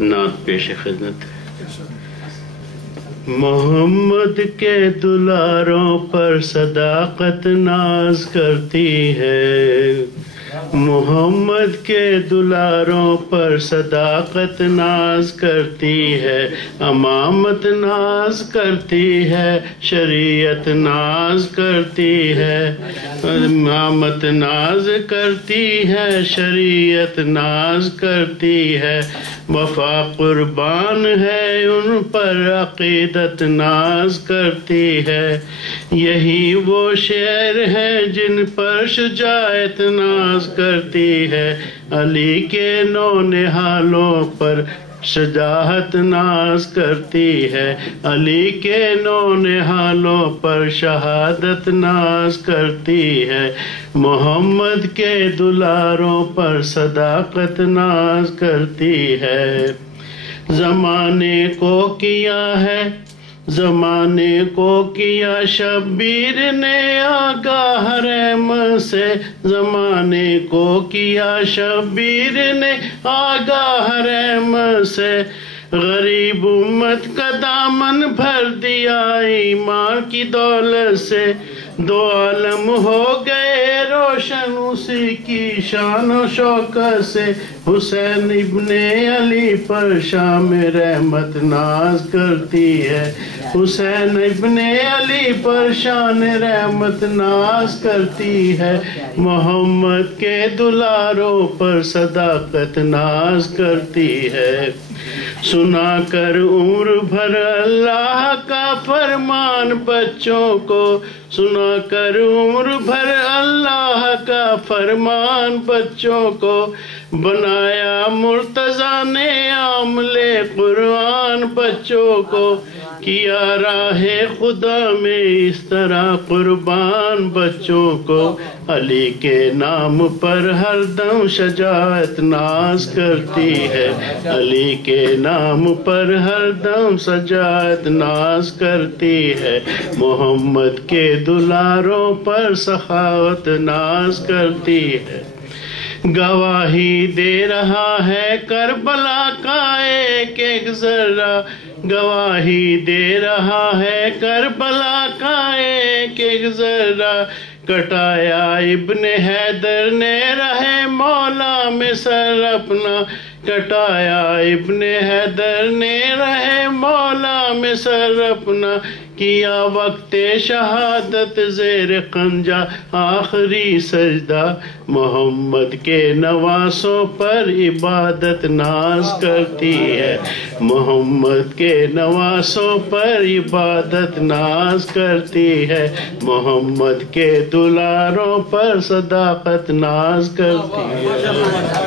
نعت پیش خدمت۔ محمد کے دلاروں پر صداقت ناز کرتی ہے، محمد کے دلاروں پر صداقت ناز کرتی ہے، امامت ناز کرتی ہے، شریعت ناز کرتی ہے، امامت ناز کرتی ہے، شریعت ناز کرتی ہے، وفا قربان ہے ان پر عقیدت ناز کرتی ہے، یہی وہ شعر ہیں جن پر شجاعت ناز کرتی ہے، علی کے نو نہالوں پر شجاعت ناز کرتی ہے، علی کے نو نہالوں پر شہادت ناز کرتی ہے، محمد کے دلاروں پر صداقت ناز کرتی ہے، زمانے کو کیا ہے، زمانے کو کیا شبیر نے آگاہ حرم سے، زمانے کو کیا شبیر نے آگاہ حرم سے، غریب امت کا دامن بھر دیا ایمان کی دولت سے، دو عالم ہو گئے روشن اسی کی شان و شوکت سے، حسین ابن علی پر شام رحمت ناز کرتی ہے، حسین ابن علی پر شان رحمت ناز کرتی ہے، محمد کے دلاروں پر صداقت ناز کرتی ہے، سنا کر عمر بھر اللہ کا فرمان بچوں کو، سنا کر عمر بھر اللہ کا فرمان بچوں کو، بنایا مرتضیٰ نے عامل قرآن بچوں کو، کیا راہ خدا میں اس طرح قربان بچوں کو، علی کے نام پر ہر دم شجاعت ناز کرتی ہے، علی کے نام پر ہر دم شجاعت ناز کرتی ہے، محمد کے دلاروں پر سخاوت ناز کرتی ہے، گواہی دے رہا ہے کربلا کا ایک ایک ذرہ، گواہی دے رہا ہے کربلا کا ایک ایک ذرہ، کٹایا ابن حیدر نے رہے مولا میں سر اپنا، کٹایا ابن حیدر نے رہے مولا میں سر اپنا، کیا وقت شہادت زیر خنجر آخری سجدہ، محمد کے نواسوں پر عبادت ناز کرتی ہے، محمد کے نواسوں پر عبادت ناز کرتی ہے، محمد کے دلاروں پر صداقت ناز کرتی ہے۔